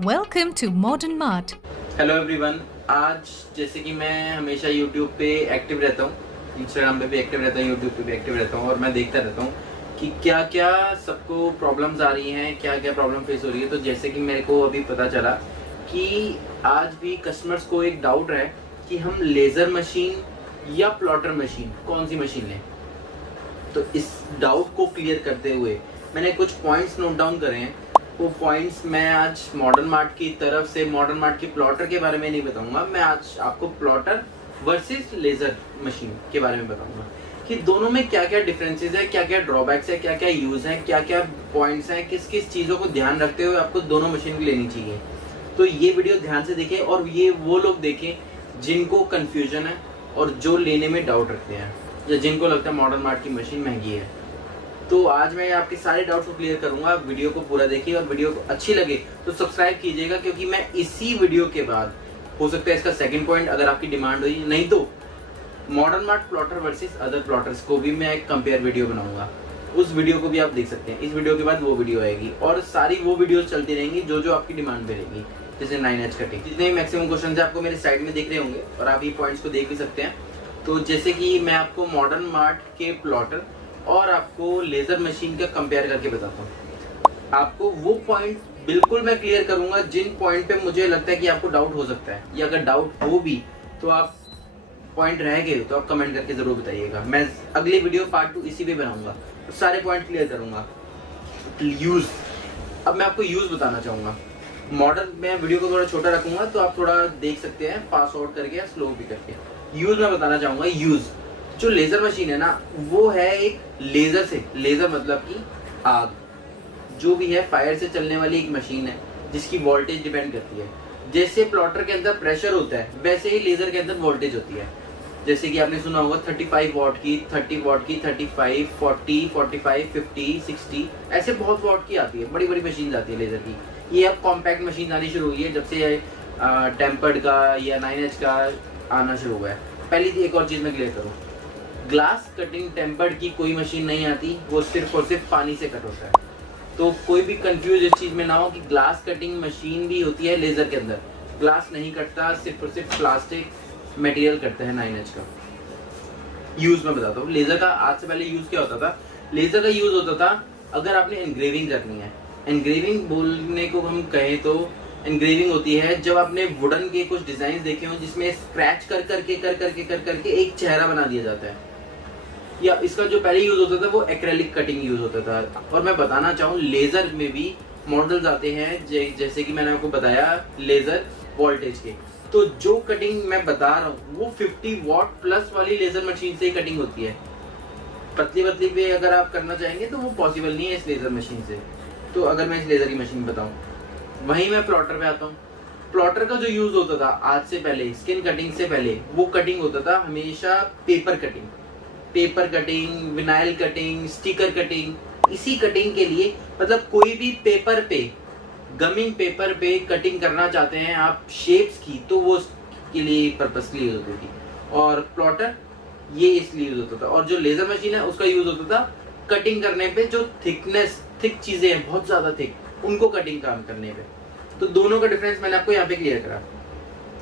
Welcome to Modern Mart. Hello everyone. आज जैसे कि मैं हमेशा यूट्यूब पे एक्टिव रहता हूँ, इंस्टाग्राम पे भी एक्टिव रहता हूँ, यूट्यूब पे भी एक्टिव रहता हूँ और मैं देखता रहता हूँ कि क्या क्या सबको प्रॉब्लम्स आ रही हैं, क्या क्या प्रॉब्लम फेस हो रही है। तो जैसे कि मेरे को अभी पता चला कि आज भी कस्टमर्स को एक डाउट है कि हम लेज़र मशीन या प्लॉटर मशीन कौन सी मशीन लें। तो इस डाउट को क्लियर करते हुए मैंने कुछ पॉइंट्स नोट डाउन करे हैं। वो पॉइंट्स मैं आज मॉडर्न मार्ट की तरफ से मॉडर्न मार्ट की प्लॉटर के बारे में नहीं बताऊंगा, मैं आज आपको प्लॉटर वर्सेस लेज़र मशीन के बारे में बताऊंगा कि दोनों में क्या क्या डिफरेंसेस है, क्या क्या ड्रॉबैक्स है, क्या क्या यूज़ है, क्या क्या पॉइंट्स हैं, किस किस चीज़ों को ध्यान रखते हुए आपको दोनों मशीन लेनी चाहिए। तो ये वीडियो ध्यान से देखें और ये वो लोग देखें जिनको कन्फ्यूजन है और जो लेने में डाउट रखते हैं या जिनको लगता है मॉडर्न मार्ट की मशीन महंगी है। तो आज मैं आपके सारे डाउट्स को क्लियर करूंगा। वीडियो को पूरा देखिए और वीडियो को अच्छी लगे तो सब्सक्राइब कीजिएगा, क्योंकि मैं इसी वीडियो के बाद हो सकता है इसका सेकंड पॉइंट अगर आपकी डिमांड हुई, नहीं तो modern mart plotter versus other plotters को भी मैं एक कंपेयर वीडियो बनाऊंगा। उस वीडियो को भी आप देख सकते हैं। इस वीडियो के बाद वो वीडियो आएगी और सारी वो वीडियोस चलती रहेंगी जो जो आपकी डिमांड पे रहेगी, जैसे 9H कटिंग। जितने भी मैक्सिमम क्वेश्चन आपको मेरे साइड में दिख रहे होंगे और आप ये पॉइंट्स को देख भी सकते हैं। तो जैसे कि मैं आपको मॉडर्न मार्ट के प्लॉटर और आपको लेज़र मशीन का कंपेयर करके बताता हूँ। आपको वो पॉइंट बिल्कुल मैं क्लियर करूंगा जिन पॉइंट पे मुझे लगता है कि आपको डाउट हो सकता है, या अगर डाउट हो भी तो आप पॉइंट रह गए तो आप कमेंट करके जरूर बताइएगा। मैं अगली वीडियो पार्ट 2 इसी पे बनाऊंगा, तो सारे पॉइंट क्लियर करूंगा। यूज, अब मैं आपको यूज बताना चाहूंगा। मॉडर्न मैं वीडियो को थोड़ा छोटा रखूंगा तो आप थोड़ा देख सकते हैं, फास्ट फॉरवर्ड करके या स्लो भी करके। यूज मैं बताना चाहूंगा। यूज जो लेजर मशीन है ना, वो है एक लेजर से, लेजर मतलब कि आग, जो भी है फायर से चलने वाली एक मशीन है जिसकी वोल्टेज डिपेंड करती है। जैसे प्लॉटर के अंदर प्रेशर होता है वैसे ही लेजर के अंदर वोल्टेज होती है। जैसे कि आपने सुना होगा 35 वॉट की, 30 वॉट की, 35, 40, 45, 50, 60, ऐसे बहुत वॉट की आती है। बड़ी बड़ी मशीन आती है लेजर की। ये अब कॉम्पैक्ट मशीन आनी शुरू हुई है जब से टेम्पर्ड का या 9H का आना शुरू हुआ है। पहली एक और चीज़ मैं क्लियर करूँ, ग्लास कटिंग टेम्पर्ड की कोई मशीन नहीं आती, वो सिर्फ और सिर्फ पानी से कट होता है। तो कोई भी कंफ्यूज इस चीज़ में ना हो कि ग्लास कटिंग मशीन भी होती है लेज़र के अंदर। ग्लास नहीं कटता, सिर्फ और सिर्फ प्लास्टिक मटेरियल कटता है 9H का। यूज़ मैं बताता हूँ लेज़र का। आज से पहले यूज़ क्या होता था? लेज़र का यूज़ होता था अगर आपने एनग्रेविंग करनी है। एनग्रेविंग बोलने को हम कहें तो एनग्रेविंग होती है जब आपने वुडन के कुछ डिजाइन देखे हो जिसमें स्क्रैच कर करके एक चेहरा बना दिया जाता है। या इसका जो पहले यूज होता था वो एक्रेलिक कटिंग यूज होता था। और मैं बताना चाहूँ लेजर में भी मॉडल्स आते हैं, जैसे कि मैंने आपको बताया लेजर वोल्टेज के। तो जो कटिंग मैं बता रहा हूँ वो 50 वॉट प्लस वाली लेजर मशीन से ही कटिंग होती है। पतली पतली पे अगर आप करना चाहेंगे तो वो पॉसिबल नहीं है इस लेजर मशीन से। तो अगर मैं इस लेजर की मशीन बताऊँ, वहीं मैं प्लॉटर पे आता हूँ। प्लॉटर का जो यूज होता था आज से पहले, स्किन कटिंग से पहले, वो कटिंग होता था हमेशा paper cutting. Paper cutting, vinyl cutting, sticker cutting. इसी कटिंग के लिए मतलब कोई भी पेपर पे, गमिंग पेपर पे कटिंग करना चाहते हैं आप शेप्स की, तो वो के लिए पर्पसली यूज होती थी। और प्लॉटर ये इसलिए यूज होता था। और जो लेजर मशीन है उसका यूज होता था कटिंग करने पे, जो थिक चीजें हैं बहुत ज्यादा थिक, उनको कटिंग काम करने पे। तो दोनों का डिफरेंस मैंने आपको यहाँ पे क्लियर करा।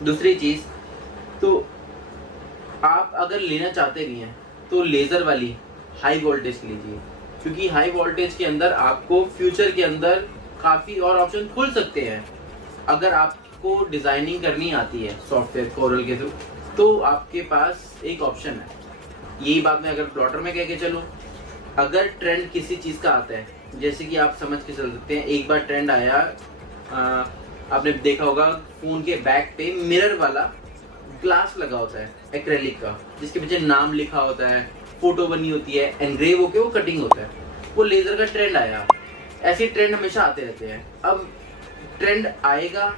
दूसरी चीज, तो आप अगर लेना चाहते भी हैं तो लेजर वाली हाई वोल्टेज लीजिए, क्योंकि हाई वोल्टेज के अंदर आपको फ्यूचर के अंदर काफी और ऑप्शन खुल सकते हैं। अगर आपको डिजाइनिंग करनी आती है सॉफ्टवेयर कोरल के थ्रू, तो आपके पास एक ऑप्शन है। यही बात मैं अगर प्लॉटर में कह के चलूँ, अगर ट्रेंड किसी चीज का आता है, जैसे कि आप समझ के चल सकते हैं, एक बार ट्रेंड आया, आपने देखा होगा फोन के बैक पे मिरर वाला ग्लास लगा होता है एक्रेलिक का, जिसके पीछे नाम लिखा होता है, फोटो बनी होती है, एनग्रेव होके वो कटिंग होता है। वो लेजर का ट्रेंड आया। ऐसे ट्रेंड हमेशा आते रहते हैं। अब ट्रेंड आएगा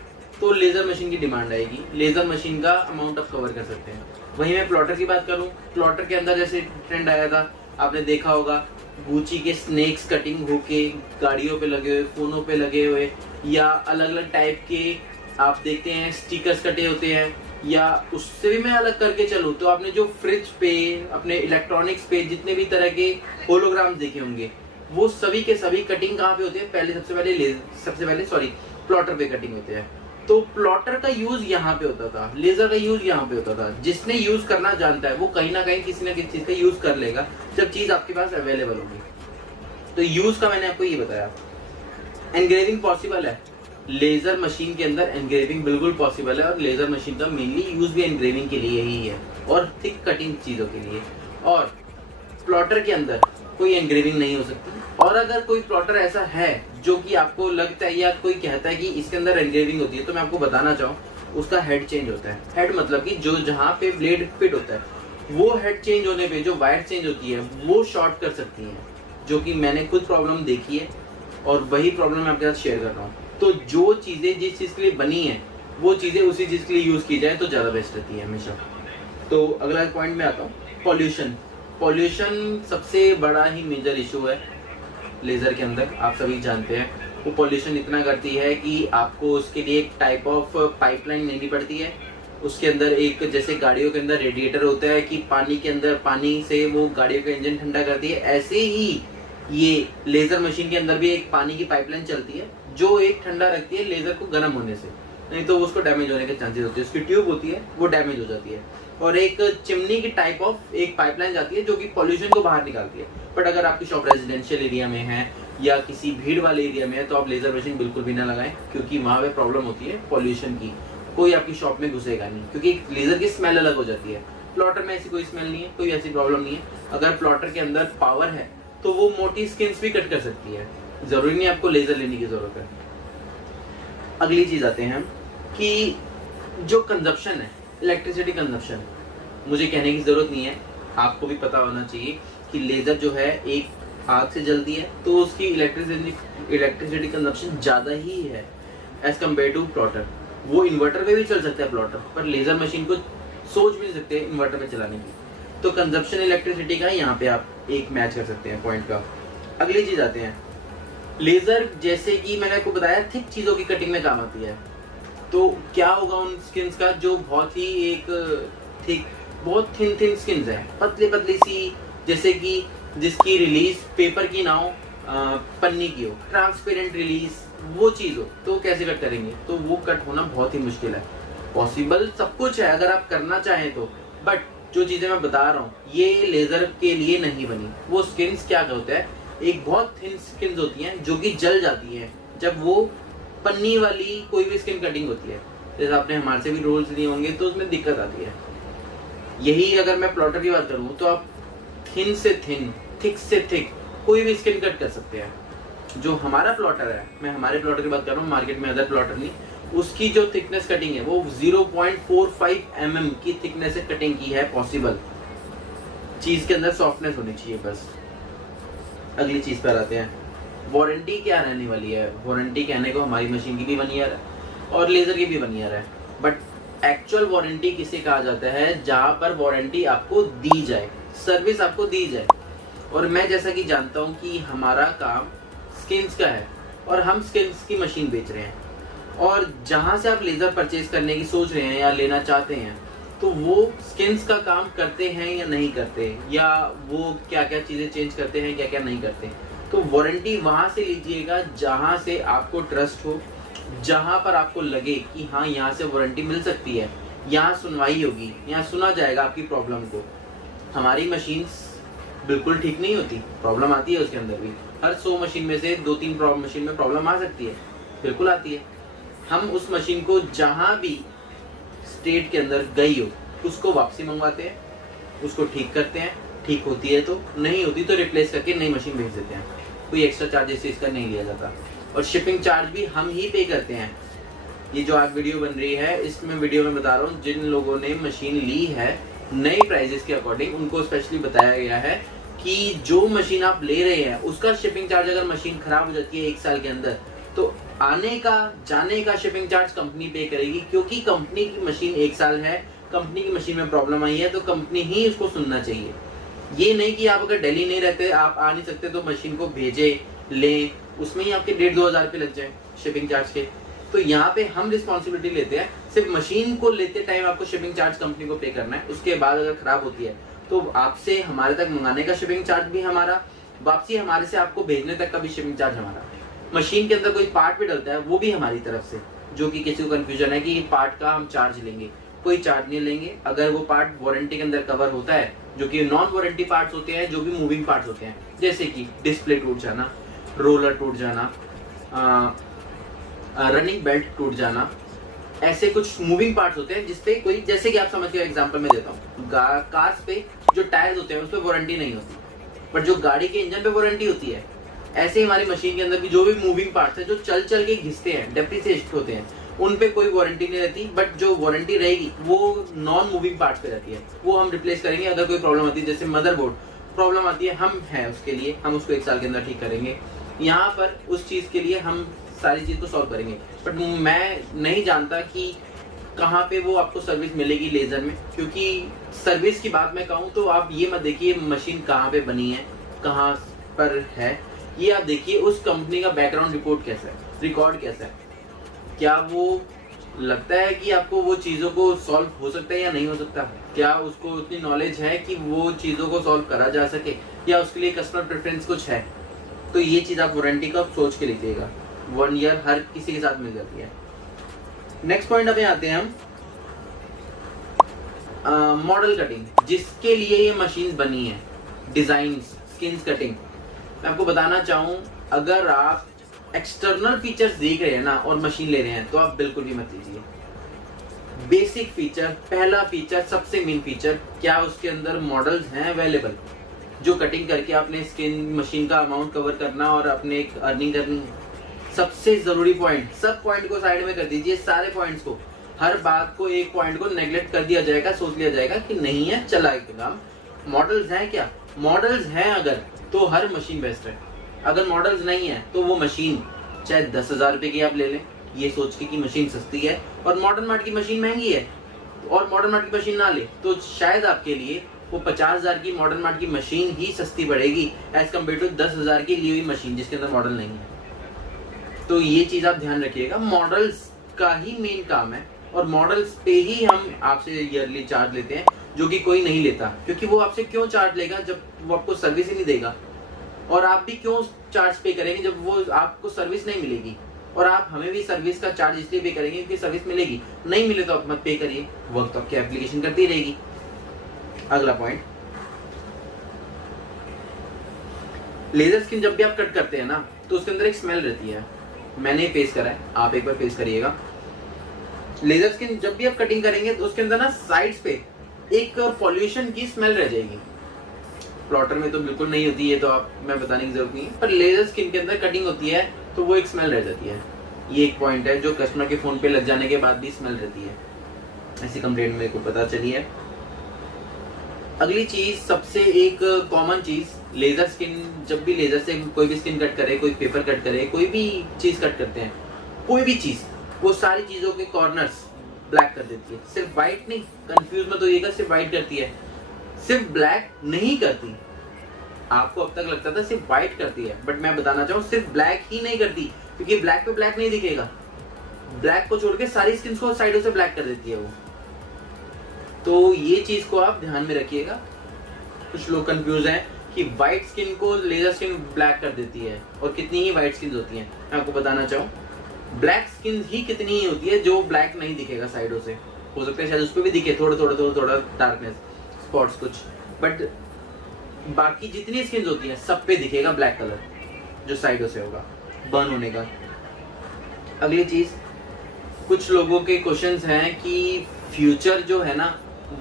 तो लेजर मशीन की डिमांड आएगी, लेजर मशीन का अमाउंट आप कवर कर सकते हैं। वहीं मैं प्लॉटर की बात करूं, प्लॉटर के अंदर जैसे ट्रेंड आया था, आपने देखा होगा गुची के स्नेक्स कटिंग होके गाड़ियों पे लगे हुए, फोनों पे लगे हुए, या अलग अलग टाइप के आप देखते हैं स्टिकर्स कटे होते हैं। या उससे भी मैं अलग करके चलूँ तो आपने जो फ्रिज पे, अपने इलेक्ट्रॉनिक्स पे जितने भी तरह के होलोग्राम्स देखे होंगे, वो सभी के सभी कटिंग कहाँ पे होती है? सबसे पहले प्लॉटर पे कटिंग होती है। तो प्लॉटर का यूज यहाँ पे होता था, लेजर का यूज यहाँ पे होता था। जिसने यूज करना जानता है वो कहीं ना कहीं किसी ना किसी चीज का यूज कर लेगा जब चीज आपके पास अवेलेबल होगी। तो यूज का मैंने आपको ये बताया। एनग्रेविंग पॉसिबल है, लेजर मशीन के अंदर एनग्रेविंग बिल्कुल पॉसिबल है, और लेजर मशीन का मेनली यूज भी एनग्रेविंग के लिए ही है और थिक कटिंग चीजों के लिए। और प्लॉटर के अंदर कोई एनग्रेविंग नहीं हो सकती। और अगर कोई प्लॉटर ऐसा है जो कि आपको लगता है या कोई कहता है कि इसके अंदर एनग्रेविंग होती है, तो मैं आपको बताना चाहूँ उसका हेड चेंज होता है। हेड मतलब कि जो जहाँ पे ब्लेड फिट होता है वो हेड चेंज होने पे जो वायर चेंज होती है वो शॉर्ट कर सकती है, जो कि मैंने खुद प्रॉब्लम देखी है और वही प्रॉब्लम मैं आपके साथ शेयर कर रहा हूँ। तो जो चीज़ें जिस चीज़ के लिए बनी है वो चीज़ें उसी चीज़ के लिए यूज़ की जाए तो ज़्यादा बेस्ट रहती है हमेशा। तो अगला पॉइंट में आता हूँ, पॉल्यूशन। पॉल्यूशन सबसे बड़ा ही मेजर इशू है लेज़र के अंदर, आप सभी जानते हैं। वो पॉल्यूशन इतना करती है कि आपको उसके लिए एक टाइप ऑफ पाइपलाइन लेनी पड़ती है। उसके अंदर एक, जैसे गाड़ियों के अंदर रेडिएटर होता है कि पानी के अंदर पानी से वो गाड़ियों का इंजन ठंडा करती है, ऐसे ही ये लेज़र मशीन के अंदर भी एक पानी की पाइपलाइन चलती है जो एक ठंडा रखती है लेज़र को गर्म होने से, नहीं तो उसको डैमेज होने के चांसेस होते हैं। उसकी ट्यूब होती है वो डैमेज हो जाती है। और एक चिमनी की टाइप ऑफ एक पाइपलाइन जाती है जो कि पॉल्यूशन को बाहर निकालती है। बट अगर आपकी शॉप रेजिडेंशियल एरिया में है या किसी भीड़ वाले एरिया में है तो आप लेज़र मशीन बिल्कुल भी ना लगाएं, क्योंकि वहाँ पे प्रॉब्लम होती है पॉल्यूशन की। कोई आपकी शॉप में घुसेगा नहीं, क्योंकि लेज़र की स्मेल अलग हो जाती है। प्लॉटर में ऐसी कोई स्मेल नहीं है, कोई ऐसी प्रॉब्लम नहीं है। अगर प्लॉटर के अंदर पावर है तो वो मोटी स्किन्स भी कट कर सकती है, जरूरी नहीं आपको लेज़र लेने की जरूरत है। अगली चीज आते हैं कि जो कंजप्शन है, इलेक्ट्रिसिटी कंजप्शन, मुझे कहने की जरूरत नहीं है, आपको भी पता होना चाहिए कि लेज़र जो है एक आग से जलती है तो उसकी इलेक्ट्रिसिटी कंजप्शन ज़्यादा ही है एज कम्पेयर टू प्लॉटर। वो इन्वर्टर पे भी चल सकता है प्लॉटर, पर लेज़र मशीन को सोच भी नहीं सकते इन्वर्टर पे चलाने की। तो कंजप्शन इलेक्ट्रिसिटी का यहाँ पे आप एक मैच कर सकते हैं पॉइंट का। अगली चीज आते हैं, लेज़र जैसे कि मैंने आपको बताया थिक चीज़ों की कटिंग में काम आती है। तो क्या होगा उन स्किन्स का जो बहुत ही एक थिक, बहुत थिन स्किन्स है, पतली पतली सी, जैसे कि जिसकी रिलीज पेपर की ना हो, पन्नी की हो, ट्रांसपेरेंट रिलीज, वो चीज़ हो, तो कैसे कट करेंगे? तो वो कट होना बहुत ही मुश्किल है। पॉसिबल सब कुछ है अगर आप करना चाहें तो, बट जो चीज़ें मैं बता रहा हूँ ये लेज़र के लिए नहीं बनी। वो स्किन्स क्या होता है, एक बहुत थिन स्किन्स होती हैं जो कि जल जाती हैं जब वो पन्नी वाली कोई भी स्किन कटिंग होती है। जैसे आपने हमारे से भी रोल्स लिए होंगे तो उसमें दिक्कत आती है। यही अगर मैं प्लॉटर की बात करूँ तो आप थिन से थिन, थिक से थिक कोई भी स्किन कट कर सकते हैं। जो हमारा प्लॉटर है, मैं हमारे प्लॉटर की बात कर रहा हूँ, मार्केट में अदर प्लॉटर नहीं, उसकी जो थिकनेस कटिंग है वो 0.45 mm की थिकनेस से कटिंग की है पॉसिबल। चीज के अंदर सॉफ्टनेस होनी चाहिए बस। अगली चीज पर आते हैं, वारंटी क्या रहने वाली है। वारंटी कहने को हमारी मशीन की भी 1 ईयर है और लेजर की भी 1 ईयर है, बट एक्चुअल वारंटी किसे कहा जाता है? जहां पर वारंटी आपको दी जाए, सर्विस आपको दी जाए। और मैं जैसा कि जानता हूं कि हमारा काम स्किन्स का है और हम स्किन्स की मशीन बेच रहे हैं, और जहां से आप लेजर परचेज करने की सोच रहे हैं या लेना चाहते हैं तो वो स्किन्स का काम करते हैं या नहीं करते, या वो क्या क्या चीज़ें चेंज करते हैं, क्या क्या नहीं करते। तो वारंटी वहाँ से लीजिएगा जहाँ से आपको ट्रस्ट हो, जहाँ पर आपको लगे कि हाँ यहाँ से वारंटी मिल सकती है, यहाँ सुनवाई होगी, यहाँ सुना जाएगा आपकी प्रॉब्लम को। हमारी मशीन्स बिल्कुल ठीक नहीं होती, प्रॉब्लम आती है उसके अंदर भी। हर 100 मशीन में से 2-3 मशीन में प्रॉब्लम आ सकती है, बिल्कुल आती है। हम उस मशीन को जहाँ भी स्टेट के अंदर गई हो उसको वापसी मंगवाते हैं, उसको ठीक करते हैं, ठीक होती है तो, नहीं होती तो रिप्लेस करके नई मशीन भेज देते हैं। कोई एक्स्ट्रा चार्जेस इसका नहीं लिया जाता, और शिपिंग चार्ज भी हम ही पे करते हैं। ये जो आज वीडियो बन रही है इसमें वीडियो में बता रहा हूँ, जिन लोगों ने मशीन ली है नए प्राइजेस के अकॉर्डिंग, उनको स्पेशली बताया गया है कि जो मशीन आप ले रहे हैं उसका शिपिंग चार्ज, अगर मशीन खराब हो जाती है 1 साल के अंदर, तो आने का जाने का शिपिंग चार्ज कंपनी पे करेगी, क्योंकि कंपनी की मशीन 1 साल है, कंपनी की मशीन में प्रॉब्लम आई है तो कंपनी ही उसको सुनना चाहिए। ये नहीं कि आप अगर दिल्ली नहीं रहते, आप आ नहीं सकते, तो मशीन को भेजे लें, उसमें ही आपके 1,500-2,000 रुपये लग जाए शिपिंग चार्ज के। तो यहाँ पे हम रिस्पॉन्सिबिलिटी लेते हैं, सिर्फ मशीन को लेते टाइम आपको शिपिंग चार्ज कंपनी को पे करना है। उसके बाद अगर खराब होती है तो आपसे हमारे तक मंगाने का शिपिंग चार्ज भी हमारा, वापसी हमारे से आपको भेजने तक का भी शिपिंग चार्ज हमारा। मशीन के अंदर कोई पार्ट भी डलता है वो भी हमारी तरफ से, जो कि किसी को कंफ्यूजन है कि पार्ट का हम चार्ज लेंगे, कोई चार्ज नहीं लेंगे अगर वो पार्ट वारंटी के अंदर कवर होता है। जो कि नॉन वारंटी पार्ट्स होते हैं, जो भी मूविंग पार्ट्स होते हैं, जैसे कि डिस्प्ले टूट जाना, रोलर टूट जाना, रनिंग बेल्ट टूट जाना, ऐसे कुछ मूविंग पार्ट्स होते हैं जिसपे कोई, जैसे कि आप समझ के एग्जांपल में देता हूँ, कार्स पे जो टायर्स होते हैं उस पर वारंटी नहीं होती, पर जो गाड़ी के इंजन पे वारंटी होती है, ऐसे ही हमारी मशीन के अंदर की जो भी मूविंग पार्ट्स है जो चल चल के घिसते हैं, डेप्रिसिएट होते हैं, उन पे कोई वारंटी नहीं रहती। बट जो वारंटी रहेगी वो नॉन मूविंग पार्ट्स पे रहती है, वो हम रिप्लेस करेंगे अगर कोई प्रॉब्लम आती है। जैसे मदरबोर्ड प्रॉब्लम आती है, हम हैं उसके लिए, हम उसको 1 साल के अंदर ठीक करेंगे। यहाँ पर उस चीज़ के लिए हम सारी चीज़ को सॉल्व करेंगे। बट मैं नहीं जानता कि कहाँ पे वो आपको सर्विस मिलेगी लेज़र में, क्योंकि सर्विस की बात मैं कहूँ तो आप ये मत देखिए मशीन कहाँ पे बनी है, कहाँ पर है, ये आप देखिए उस कंपनी का बैकग्राउंड रिपोर्ट कैसा है, रिकॉर्ड कैसा है, क्या वो लगता है कि आपको वो चीज़ों को सॉल्व हो सकता है या नहीं हो सकता, क्या उसको उतनी नॉलेज है कि वो चीज़ों को सॉल्व करा जा सके, या उसके लिए कस्टमर प्रेफरेंस कुछ है। तो ये चीज़ आप वारंटी का सोच के लिखिएगा, 1 ईयर हर किसी के साथ मिल जाती है। नेक्स्ट पॉइंट अभी आते हैं हम मॉडल कटिंग, जिसके लिए ये मशीन बनी है, डिजाइन स्किन्स कटिंग। मैं आपको बताना चाहूँ, अगर आप एक्सटर्नल फीचर्स देख रहे हैं ना और मशीन ले रहे हैं तो आप बिल्कुल भी मत लीजिए। बेसिक फीचर, पहला फीचर, सबसे मेन फीचर, क्या उसके अंदर मॉडल्स हैं अवेलेबल जो कटिंग करके आपने स्किन मशीन का अमाउंट कवर करना और अपने एक अर्निंग करनी है। सबसे जरूरी पॉइंट, सब पॉइंट को साइड में कर दीजिए, सारे पॉइंट्स को, हर बात को, एक पॉइंट को नेग्लेक्ट कर दिया जाएगा, सोच लिया जाएगा कि नहीं है, चला काम। मॉडल्स हैं क्या? मॉडल्स हैं अगर तो हर मशीन बेस्ट है, अगर मॉडल्स नहीं है तो वो मशीन चाहे 10,000 रुपए की आप ले लें, ये सोच के कि मशीन सस्ती है और मॉडर्न मार्ट की मशीन महंगी है, और मॉडर्न मार्ट की मशीन ना ले तो शायद आपके लिए वो 50,000 की मॉडर्न मार्ट की मशीन ही सस्ती पड़ेगी एज कम्पेयर टू 10,000 की ली हुई मशीन जिसके अंदर मॉडल नहीं है। तो ये चीज आप ध्यान रखिएगा, मॉडल्स का ही मेन काम है और मॉडल्स पे ही हम आपसे ईयरली चार्ज लेते हैं, जो कि कोई नहीं लेता, क्योंकि वो आपसे क्यों चार्ज लेगा जब वो आपको सर्विस ही नहीं देगा, और आप भी क्यों चार्ज पे करेंगे जब वो आपको सर्विस नहीं मिलेगी, और आप हमें भी सर्विस का चार्ज इसलिए पे करेंगे क्योंकि सर्विस मिलेगी, नहीं मिले तो आप मत पे करिए, वर्क तो आपकी एप्लीकेशन करती रहेगी। अगला पॉइंट, लेजर स्किन जब भी आप कट करते हैं ना तो उसके अंदर एक स्मेल रहती है, मैंने फेस करा है, आप एक बार फेस करिएगा। लेजर स्किन जब भी आप कटिंग करेंगे तो उसके अंदर ना साइड्स पे एक पॉल्यूशन की स्मेल रह जाएगी। प्लॉटर में तो बिल्कुल नहीं होती है, तो आप मैं बताने की जरूरत नहीं है, पर लेजर स्किन के अंदर कटिंग होती है तो वो एक स्मेल रह जाती है। ये एक पॉइंट है जो कस्टमर के फोन पे लग जाने के बाद भी स्मेल रहती है, ऐसी कंप्लेंट मेरे को पता चली है। अगली चीज, सबसे एक कॉमन चीज, लेजर स्किन, जब भी लेजर से कोई भी स्किन कट करे, कोई पेपर कट करे, कोई भी चीज कट करते हैं, कोई भी चीज, वो सारी चीजों के कॉर्नर्स ब्लैक कर देती है। सिर्फ व्हाइट नहीं, कंफ्यूज मत होइएगा, सिर्फ व्हाइट करती है, सिर्फ ब्लैक नहीं करती। आपको अब तक लगता था सिर्फ व्हाइट करती है, बट मैं बताना चाहूँ सिर्फ ब्लैक ही नहीं करती, क्योंकि ब्लैक पे ब्लैक नहीं दिखेगा, ब्लैक को छोड़ के सारी स्किन को साइडों से ब्लैक कर देती है वो। तो ये चीज को आप ध्यान में रखिएगा। कुछ लोग कंफ्यूज हैं कि व्हाइट स्किन को लेजर स्किन ब्लैक कर देती है, और कितनी ही व्हाइट स्किन होती हैं। मैं आपको बताना चाहूँ, ब्लैक स्किन ही कितनी ही होती है जो ब्लैक नहीं दिखेगा साइडों से, हो सकता है शायद उस पर भी दिखे थोड़ा डार्कनेस स्पॉट्स कुछ, बट बाकी जितनी स्किन होती हैं सब पे दिखेगा ब्लैक कलर जो साइडों से होगा बर्न होने का। अगली चीज, कुछ लोगों के क्वेश्चंस हैं कि फ्यूचर जो है ना,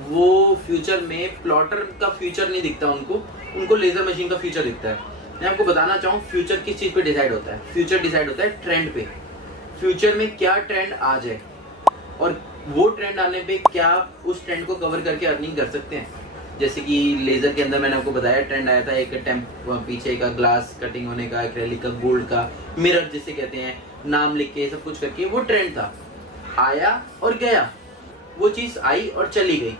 वो फ्यूचर में प्लॉटर का फ्यूचर नहीं दिखता उनको लेजर मशीन का फ्यूचर दिखता है। मैं आपको बताना चाहूँ, फ्यूचर किस चीज पे डिसाइड होता है? फ्यूचर डिसाइड होता है ट्रेंड पे। फ्यूचर में क्या ट्रेंड आ जाए और वो ट्रेंड आने पे क्या उस ट्रेंड को कवर करके अर्निंग कर सकते हैं। जैसे कि लेजर के अंदर मैंने आपको बताया ट्रेंड आया था, एक पीछे का ग्लास कटिंग होने का, एक्रेलिक का, गोल्ड का, मिरर जिसे कहते हैं, नाम लिख के सब कुछ करके, वो ट्रेंड था, आया और गया, वो चीज आई और चली गई,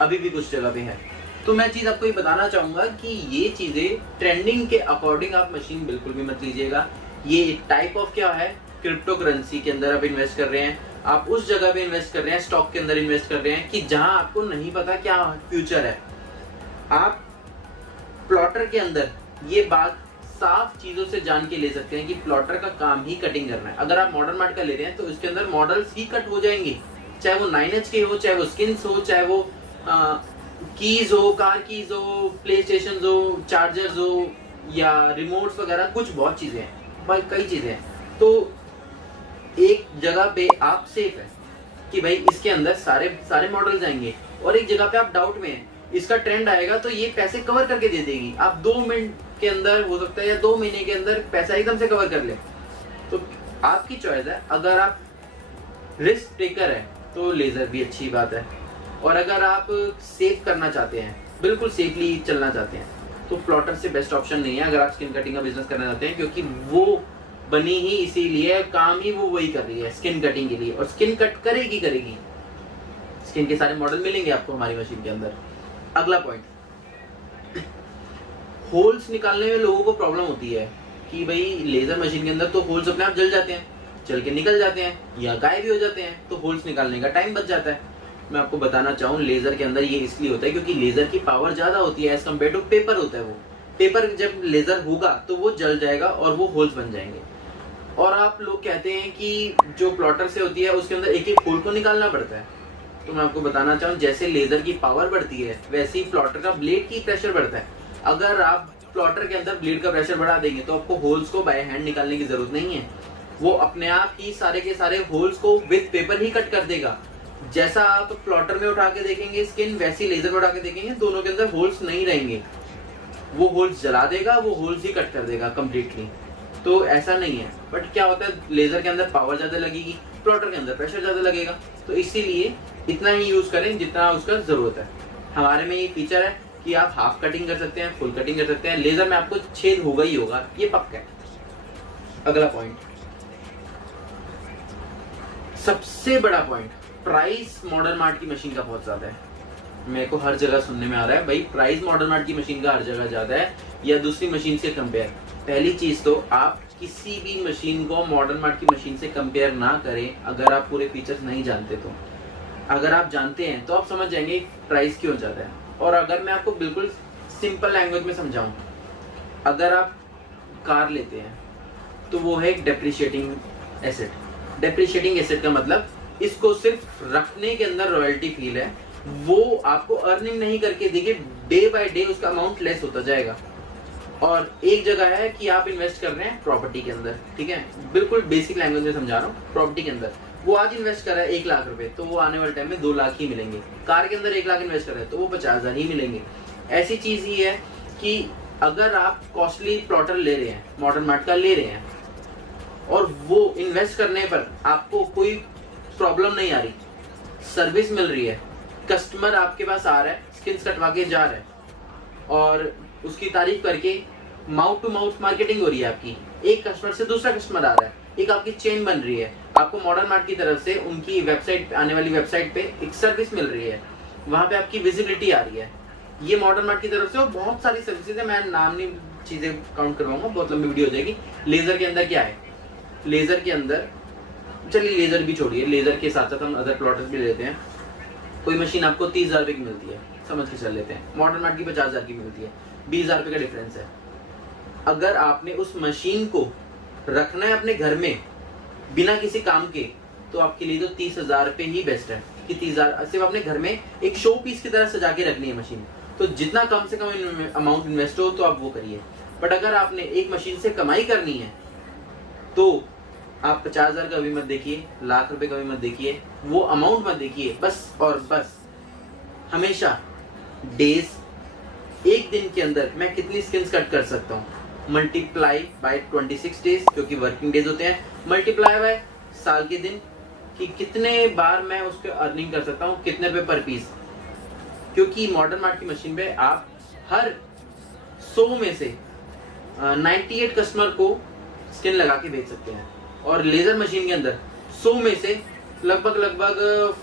अभी भी कुछ जगह पे है। तो मैं चीज आपको ये बताना चाहूंगा कि ये चीजें ट्रेंडिंग के अकॉर्डिंग आप मशीन बिल्कुल भी मत लीजिएगा। ये टाइप ऑफ क्या है, क्रिप्टो करेंसी के अंदर आप इन्वेस्ट कर रहे हैं, आप उस जगह पे इन्वेस्ट कर रहे हैं, स्टॉक के अंदर इन्वेस्ट कर रहे हैं कि जहां आपको नहीं पता क्या फ्यूचर है। आप प्लॉटर के अंदर ये बात साफ चीजों से जान के ले सकते हैं कि प्लॉटर का काम ही कटिंग करना है। अगर आप मॉडर्न मार्ट का ले रहे हैं तो इसके अंदर मॉडल्स ही कट हो जाएंगे, चाहे वो 9H के हो, चाहे वो स्किन्स हो, चाहे वो कीज हो, कार कीज हो, प्ले स्टेशन हो, चार्जर्स हो या रिमोट्स वगैरह, कुछ बहुत चीजें हैं भाई, कई चीजें हैं। तो एक जगह पे आप सेफ है कि भाई इसके अंदर सारे मॉडल्स आएंगे, और एक जगह पे आप डाउट में हैं, इसका ट्रेंड आएगा तो ये पैसे कवर करके दे देगी, आप 2 मिनट के अंदर हो सकता है या 2 महीने के अंदर पैसा एकदम से कवर कर ले। तो आपकी चॉइस है। अगर आप रिस्क टेकर है तो लेजर भी अच्छी बात है, और अगर आप सेव करना चाहते हैं, बिल्कुल सेफली चलना चाहते हैं, तो प्लॉटर से बेस्ट ऑप्शन नहीं है अगर आप स्किन कटिंग का बिजनेस करना चाहते हैं, क्योंकि वो बनी ही इसीलिए, काम ही वो वही कर रही है स्किन कटिंग के लिए, और स्किन कट करेगी। स्किन के सारे मॉडल मिलेंगे आपको हमारी मशीन के अंदर। अगला पॉइंट, होल्स निकालने में लोगों को प्रॉब्लम होती है कि भाई लेजर मशीन के अंदर तो होल्स अपने आप जल जाते हैं, चल के निकल जाते हैं या गायब भी हो जाते हैं, तो होल्स निकालने का टाइम बच जाता है। मैं आपको बताना चाहूँ, लेजर के अंदर ये इसलिए होता है क्योंकि लेजर की पावर ज्यादा होती है एज कम्पेयर टू पेपर होता है। वो पेपर जब लेजर होगा तो वो जल जाएगा और वो होल्स बन जाएंगे। और आप लोग कहते हैं कि जो प्लॉटर से होती है उसके अंदर एक एक होल को निकालना पड़ता है, तो मैं आपको बताना चाहूँ, जैसे लेजर की पावर बढ़ती है वैसे ही प्लॉटर का ब्लेड की प्रेशर बढ़ता है। अगर आप प्लॉटर के अंदर ब्लेड का प्रेशर बढ़ा देंगे तो आपको होल्स को बाय हैंड निकालने की जरूरत नहीं है, वो अपने आप ही सारे के सारे होल्स को विद पेपर ही कट कर देगा। जैसा आप प्लॉटर में उठा के देखेंगे स्किन, वैसी लेजर में उठा के देखेंगे, दोनों के अंदर होल्स नहीं रहेंगे, वो होल्स जला देगा, वो होल्स ही कट कर देगा कम्प्लीटली। तो ऐसा नहीं है। बट क्या होता है, लेजर के अंदर पावर ज्यादा लगेगी, प्लॉटर के अंदर प्रेशर ज्यादा लगेगा, तो इसीलिए इतना ही यूज करें जितना उसका जरूरत है। हमारे में ये फीचर है कि आप हाफ कटिंग कर सकते हैं, फुल कटिंग कर सकते हैं, लेजर में आपको छेद होगा ही होगा, ये पक्का है। अगला पॉइंट, सबसे बड़ा पॉइंट, प्राइस मॉडर्न मार्ट की मशीन का बहुत ज्यादा है। मेरे को हर जगह सुनने में आ रहा है भाई प्राइस मॉडर्न मार्ट की मशीन का हर जगह ज्यादा है या दूसरी मशीन से कंपेयर। पहली चीज तो आप किसी भी मशीन को मॉडर्न मार्ट की मशीन से कंपेयर ना करें अगर आप पूरे फीचर्स नहीं जानते तो। अगर आप जानते हैं तो आप समझ जाएंगे प्राइस क्यों ज्यादा है। और अगर मैं आपको बिल्कुल सिंपल लैंग्वेज में समझाऊं, अगर आप कार लेते हैं तो वो है एक डेप्रिशिएटिंग एसेट। डेप्रिशिएटिंग एसेट का मतलब इसको सिर्फ रखने के अंदर रॉयल्टी फील है, वो आपको अर्निंग नहीं करके देगी, डे बाय डे उसका अमाउंट लेस होता जाएगा। और एक जगह है कि आप इन्वेस्ट कर रहे हैं प्रॉपर्टी के अंदर, ठीक है, बिल्कुल बेसिक लैंग्वेज में समझा रहा हूँ। प्रॉपर्टी के अंदर वो आज इन्वेस्ट कर रहा है 1 लाख रुपए, तो वो आने वाले टाइम में 2 लाख ही मिलेंगे। कार के अंदर 1 लाख इन्वेस्ट कर रहे हैं तो वो 50,000 ही मिलेंगे। ऐसी चीज ही है कि अगर आप कॉस्टली प्लॉटर ले रहे हैं, मॉडर्न मार्ट का ले रहे हैं, और वो इन्वेस्ट करने पर आपको कोई प्रॉब्लम नहीं आ रही, सर्विस मिल रही है, कस्टमर आपके पास आ रहा है, स्किन्स कटवा के जा रहा है, और उसकी तारीफ करके माउथ टू माउथ मार्केटिंग हो रही है आपकी, एक कस्टमर से दूसरा कस्टमर आ रहा है, एक आपकी चेन बन रही है, आपको मॉडर्न मार्ट की तरफ से उनकी वेबसाइट, आने वाली वेबसाइट पे एक सर्विस मिल रही है, वहां पे आपकी विजिबिलिटी आ रही है, ये मॉडर्न मार्ट की तरफ से। और बहुत सारी सर्विसेज है, मैं नाम नहीं चीजें काउंट करवाऊंगा, बहुत लंबी वीडियो हो जाएगी। लेजर के अंदर क्या है, लेजर के अंदर, चलिए लेजर भी छोड़िए, लेजर के साथ साथ हम अदर प्लॉटर्स भी लेते हैं। कोई मशीन आपको 30,000 रुपए की मिलती है, समझ के चल लेते हैं, मॉडर्न मार्ट की 50,000 की मिलती है, 20,000 रुपए का डिफरेंस है। अगर आपने उस मशीन को रखना है अपने घर में बिना किसी काम के, तो आपके लिए तो 30,000 रुपए ही बेस्ट है कि 30,000 सिर्फ अपने घर में एक शो पीस की तरह सजा के रखनी है मशीन, तो जितना कम से कम अमाउंट इन्वेस्ट हो तो आप वो करिए। बट अगर आपने एक मशीन से कमाई करनी है तो आप 50,000 का भी मत देखिए, लाख रुपए का भी मत देखिए, वो अमाउंट मत देखिए, बस और बस हमेशा डेज, एक दिन के अंदर मैं कितनी स्किन्स कट कर सकता हूँ, मल्टीप्लाई बाय 26 डेज, क्योंकि वर्किंग डेज होते हैं, मल्टीप्लाई बाय साल के दिन, कि कितने बार मैं उसके अर्निंग कर सकता हूँ, कितने रुपए पर पीस। क्योंकि मॉडर्न मार्ट की मशीन पे आप हर 100 में से 98 कस्टमर को स्किन लगा के बेच सकते हैं, और लेजर मशीन के अंदर 100 में से लगभग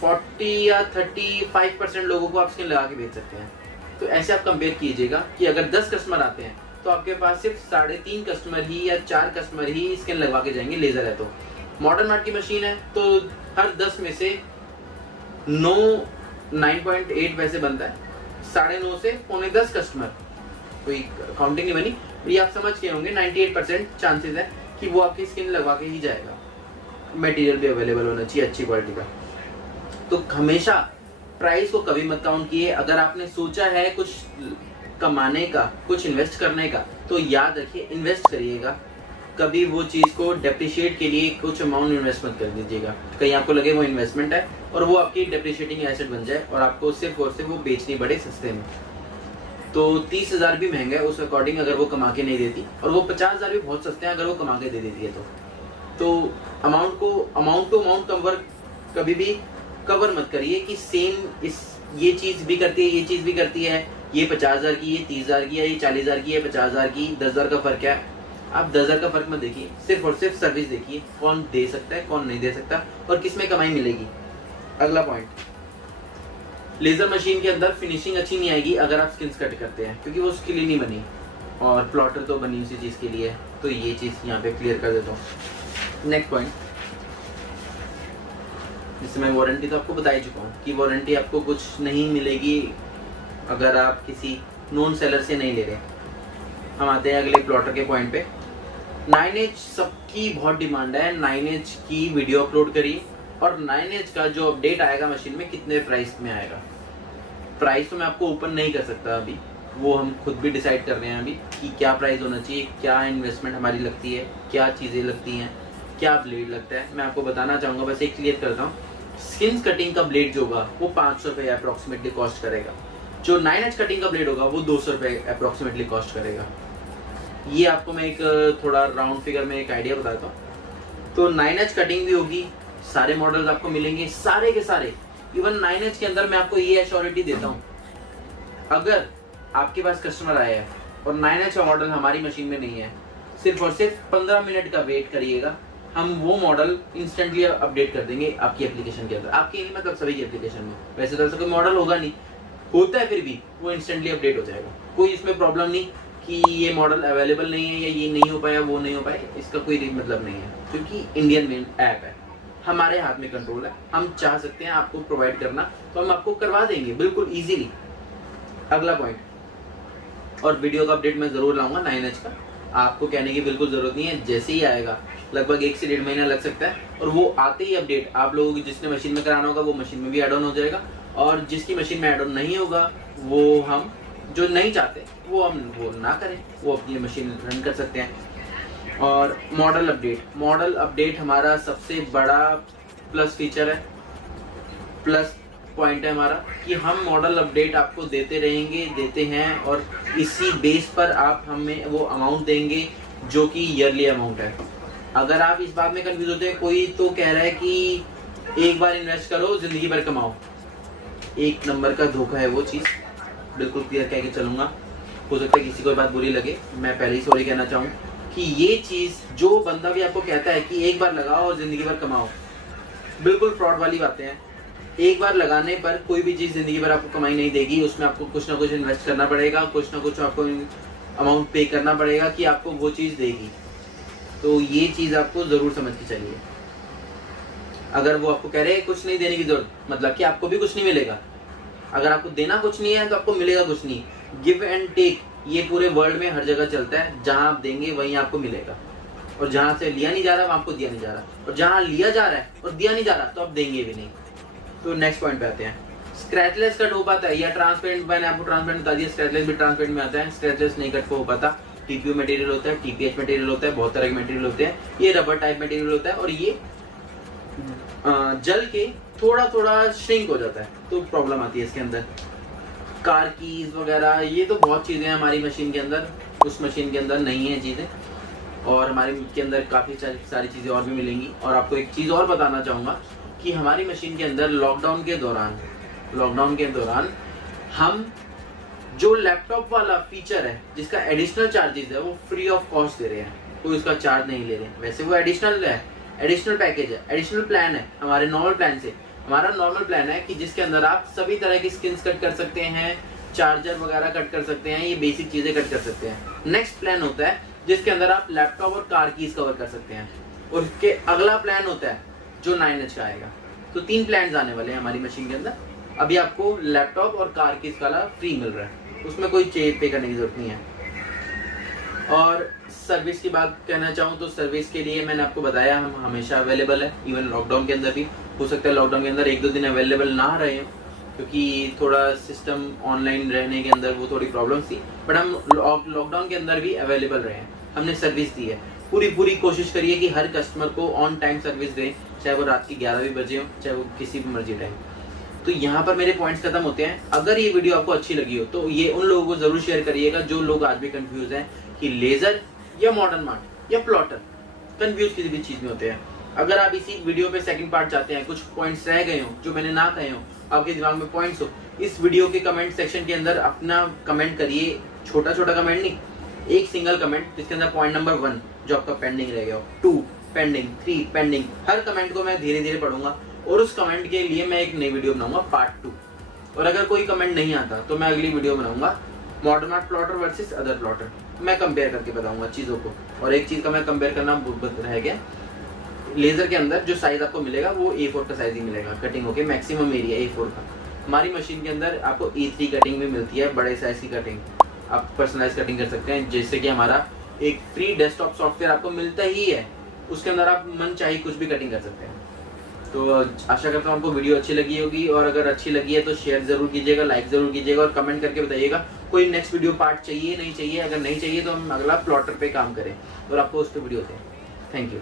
40 या 35% लोगों को आप स्किन लगा के बेच सकते हैं। तो ऐसे आप कंपेयर कीजिएगा कि अगर 10 कस्टमर आते हैं तो आपके पास सिर्फ 3.5 कस्टमर ही या 4 कस्टमर ही स्किन लगवा के जाएंगे, लेजर है तो। मॉडर्न मार्ट की मशीन है तो हर 10 में से 9.8 वैसे बनता है, 9.5 से 9.25 कस्टमर, कोई काउंटिंग नहीं बनी, और ये आप समझ के होंगे 98% चांसेस है कि वो आपकी स्किन लगवा के ही जाएगा। मटेरियल भी अवेलेबल होना चाहिए अच्छी क्वालिटी का। तो हमेशा प्राइस को कभी मत काउंट किए। अगर आपने सोचा है कुछ कमाने का, कुछ इन्वेस्ट करने का, तो याद रखिए इन्वेस्ट करिएगा, कभी वो चीज़ को डेप्रिशिएट के लिए कुछ अमाउंट इन्वेस्ट मत कर दीजिएगा। कहीं आपको लगे वो इन्वेस्टमेंट है और वो आपकी डेप्रिशिएटिंग एसेट बन जाए और आपको सिर्फ और सिर्फ वो बेचनी पड़े सस्ते में। तो 30,000 भी महंगा है उस अकॉर्डिंग अगर वो कमा के नहीं देती, और वो 50,000 भी बहुत सस्ते हैं अगर वो कमा के दे देती है। तो अमाउंट टू अमाउंट कभी भी कवर मत करिए कि सेम ये चीज़ भी करती है, ये चीज़ भी करती है, ये 50,000 की, ये 30,000 की है, ये 40,000 की है, 50,000 की, 10,000 का फर्क है। आप 10,000 का फर्क मत देखिए, सिर्फ और सिर्फ सर्विस देखिए, कौन दे सकता है कौन नहीं दे सकता और किस में कमाई मिलेगी। अगला पॉइंट, लेजर मशीन के अंदर फिनिशिंग अच्छी नहीं आएगी अगर आप स्किन्स कट करते हैं, क्योंकि वो उसके लिए नहीं बनी, और प्लॉटर तो बनी उसी चीज़ के लिए है। तो ये चीज़ यहाँ पे क्लियर कर देता हूँ। नेक्स्ट पॉइंट, जिससे मैं वारंटी तो आपको बता ही चुका हूँ कि वारंटी आपको कुछ नहीं मिलेगी अगर आप किसी नॉन सेलर से नहीं ले रहे। हम आते हैं अगले प्लॉटर के पॉइंट पे। 9H सबकी बहुत डिमांड है, 9H की वीडियो अपलोड करिए, और 9H का जो अपडेट आएगा मशीन में कितने प्राइस में आएगा। प्राइस तो मैं आपको ओपन नहीं कर सकता अभी, वो हम खुद भी डिसाइड कर रहे हैं अभी कि क्या प्राइस होना चाहिए, क्या इन्वेस्टमेंट हमारी लगती है, क्या चीज़ें लगती हैं, क्या ब्लेड लगता है। मैं आपको बताना चाहूँगा, बस एक क्लियर करता हूँ। स्किन कटिंग का ब्लेड जो होगा वो 500 रुपये अप्रॉक्सीमेटली कॉस्ट करेगा। जो 9H कटिंग का ब्लेड होगा वो 200 रुपये अप्रॉक्सीमेटली कॉस्ट करेगा। ये आपको मैं एक थोड़ा राउंड फिगर में एक आइडिया बताता हूँ। तो 9H कटिंग भी होगी, सारे मॉडल्स आपको मिलेंगे, सारे के सारे। इवन 9H के अंदर मैं आपको ये एश्योरिटी देता हूँ, अगर आपके पास कस्टमर आया है और 9H का मॉडल हमारी मशीन में नहीं है, सिर्फ और सिर्फ 15 मिनट का वेट करिएगा, हम वो मॉडल इंस्टेंटली अपडेट कर देंगे आपकी एप्लीकेशन के अंदर। आपकी नहीं, मतलब सभी की एप्लीकेशन में। वैसे तो ऐसा कोई मॉडल होगा नहीं, होता है फिर भी वो इंस्टेंटली अपडेट हो जाएगा। कोई इसमें प्रॉब्लम नहीं कि ये मॉडल अवेलेबल नहीं है या ये नहीं हो पाया, वो नहीं हो पाया, इसका कोई मतलब नहीं है, क्योंकि इंडियन मेन ऐप है, हमारे हाथ में कंट्रोल है। हम चाह सकते हैं आपको प्रोवाइड करना तो हम आपको करवा देंगे बिल्कुल इजीली। अगला पॉइंट, और वीडियो का अपडेट मैं जरूर लाऊंगा 9H का, आपको कहने की बिल्कुल जरूरत नहीं है। जैसे ही आएगा, लगभग 1 से 1.5 महीना लग सकता है, और वो आते ही अपडेट आप लोगों की जिसने मशीन में कराना होगा वो मशीन में भी एड ऑन हो जाएगा, और जिसकी मशीन में एड ऑन नहीं होगा वो हम जो नहीं चाहते वो ना करें, वो अपनी मशीन रन कर सकते हैं। और मॉडल अपडेट हमारा सबसे बड़ा प्लस फीचर है, प्लस पॉइंट है हमारा, कि हम मॉडल अपडेट आपको देते रहेंगे, देते हैं, और इसी बेस पर आप हमें वो अमाउंट देंगे जो कि ईयरली अमाउंट है। अगर आप इस बात में कंफ्यूज होते हैं, कोई तो कह रहा है कि एक बार इन्वेस्ट करो जिंदगी भर कमाओ, एक नंबर का धोखा है वो चीज़, बिल्कुल क्लियर कह के चलूंगा। हो सकता है किसी को बात बुरी लगे, मैं पहले ही सॉरी कहना चाहूँ कि ये चीज़ जो बंदा भी आपको कहता है कि एक बार लगाओ और ज़िंदगी भर कमाओ, बिल्कुल फ्रॉड वाली बातें हैं। एक बार लगाने पर कोई भी चीज़ ज़िंदगी भर आपको कमाई नहीं देगी, उसमें आपको कुछ ना कुछ इन्वेस्ट करना पड़ेगा, कुछ ना कुछ आपको अमाउंट पे करना पड़ेगा कि आपको वो चीज़ देगी। तो ये चीज़ आपको ज़रूर समझ के चलिए। अगर वो आपको कह रहे हैं कुछ नहीं देने की जरूरत, मतलब कि आपको भी कुछ नहीं मिलेगा। अगर आपको देना कुछ नहीं है तो आपको मिलेगा कुछ नहीं। गिव एंड टेक ये पूरे वर्ल्ड में हर जगह चलता है, जहां आप देंगे वहीं आपको मिलेगा, और जहां से लिया नहीं जा रहा वहां आपको दिया नहीं जा रहा, और जहां लिया जा रहा है और दिया नहीं जा रहा तो आप देंगे भी नहीं। तो नेक्स्ट पॉइंट पे आते हैं, स्क्रैचलेस कट हो पाता है या ट्रांसपेरेंट। मैंने आपको ट्रांसपेरेंट बता दिया, स्क्रैचलेस भी ट्रांसपेरेंट में आता है, स्क्रैचलेस नहीं कट हो पाता। टीपीयू मटेरियल होता है, टीपीएच मटेरियल होता है, बहुत तरह के मटेरियल होते हैं, ये रबर टाइप मटेरियल होता है, और ये जल के थोड़ा थोड़ा श्रिंक हो जाता है, तो प्रॉब्लम आती है इसके अंदर। कार कीज वगैरह ये तो बहुत चीज़ें हैं हमारी मशीन के अंदर, उस मशीन के अंदर नहीं है चीज़ें, और हमारे के अंदर काफ़ी सारी चीज़ें और भी मिलेंगी। और आपको एक चीज़ और बताना चाहूँगा कि हमारी मशीन के अंदर लॉकडाउन के दौरान हम जो लैपटॉप वाला फीचर है जिसका एडिशनल चार्जेस है वो फ्री ऑफ कॉस्ट दे रहे हैं, कोई उसका चार्ज नहीं ले रहे हैं। वैसे वो एडिशनल है, एडिशनल पैकेज है, एडिशनल प्लान है हमारे नॉर्मल प्लान से। हमारा नॉर्मल प्लान है कि जिसके अंदर आप सभी तरह की स्किन्स कट कर सकते हैं, चार्जर वगैरह कट कर सकते हैं, ये बेसिक चीज़ें कट कर सकते हैं। नेक्स्ट प्लान होता है जिसके अंदर आप लैपटॉप और कार कीज कवर कर सकते हैं, और उसके अगला प्लान होता है जो 9H का आएगा। तो 3 प्लान आने वाले हैं हमारी मशीन के अंदर। अभी आपको लैपटॉप और कार कीज का फ्री मिल रहा है, उसमें कोई पे करने की जरूरत नहीं है। और सर्विस की बात कहना चाहूँ तो सर्विस के लिए मैंने आपको बताया हम हमेशा अवेलेबल है, इवन लॉकडाउन के अंदर भी। हो सकता है लॉकडाउन के अंदर 1-2 दिन अवेलेबल ना रहे हों क्योंकि थोड़ा सिस्टम ऑनलाइन रहने के अंदर वो थोड़ी प्रॉब्लम थी, बट हम लॉकडाउन के अंदर भी अवेलेबल रहे हैं, हमने सर्विस दी है। पूरी कोशिश करिए कि हर कस्टमर को ऑन टाइम सर्विस दें, चाहे वो रात के 11 भी बजे हो, चाहे वो किसी भी मर्जी टाइम। तो यहाँ पर मेरे पॉइंट्स खत्म होते हैं। अगर ये वीडियो आपको अच्छी लगी हो तो ये उन लोगों को जरूर शेयर करिएगा जो लोग आज भी कंफ्यूज हैं कि लेजर या मॉडर्न मार्ट या प्लॉटर, कंफ्यूज किसी भी चीज में होते हैं। अगर आप इसी वीडियो पे सेकंड पार्ट चाहते हैं, कुछ पॉइंट्स रह गए हो जो मैंने ना कहे हो, आपके दिमाग में पॉइंट्स हो, इस वीडियो के कमेंट सेक्शन के अंदर अपना कमेंट करिए। छोटा कमेंट नहीं, एक सिंगल कमेंट जिसके अंदर पॉइंट नंबर 1 जो आपका पेंडिंग रह गया हो, 2 पेंडिंग, 3 पेंडिंग, हर कमेंट को मैं धीरे धीरे पढ़ूंगा और उस कमेंट के लिए मैं एक नई वीडियो बनाऊंगा पार्ट 2। और अगर कोई कमेंट नहीं आता तो मैं अगली वीडियो बनाऊंगा modern mart plotter versus other plotter, मैं कंपेयर करके बताऊंगा चीजों को। और एक चीज का मैं कंपेयर करना रह गया, लेजर के अंदर जो साइज आपको मिलेगा वो A4 का साइज ही मिलेगा, कटिंग होके मैक्सिमम एरिया A4 का। हमारी मशीन के अंदर आपको A3 कटिंग भी मिलती है, बड़े साइज की कटिंग, आप पर्सनलाइज कटिंग कर सकते हैं। जैसे कि हमारा एक फ्री डेस्कटॉप सॉफ्टवेयर आपको मिलता ही है, उसके अंदर आप मन चाहे कुछ भी कटिंग कर सकते हैं। तो आशा करता हूँ आपको वीडियो अच्छी लगी होगी, और अगर अच्छी लगी है तो शेयर जरूर कीजिएगा, लाइक जरूर कीजिएगा और कमेंट करके बताइएगा कोई नेक्स्ट वीडियो पार्ट चाहिए नहीं चाहिए। अगर नहीं चाहिए तो हम अगला प्लॉटर पे काम करें और आपको उस पर वीडियो दें। Thank you.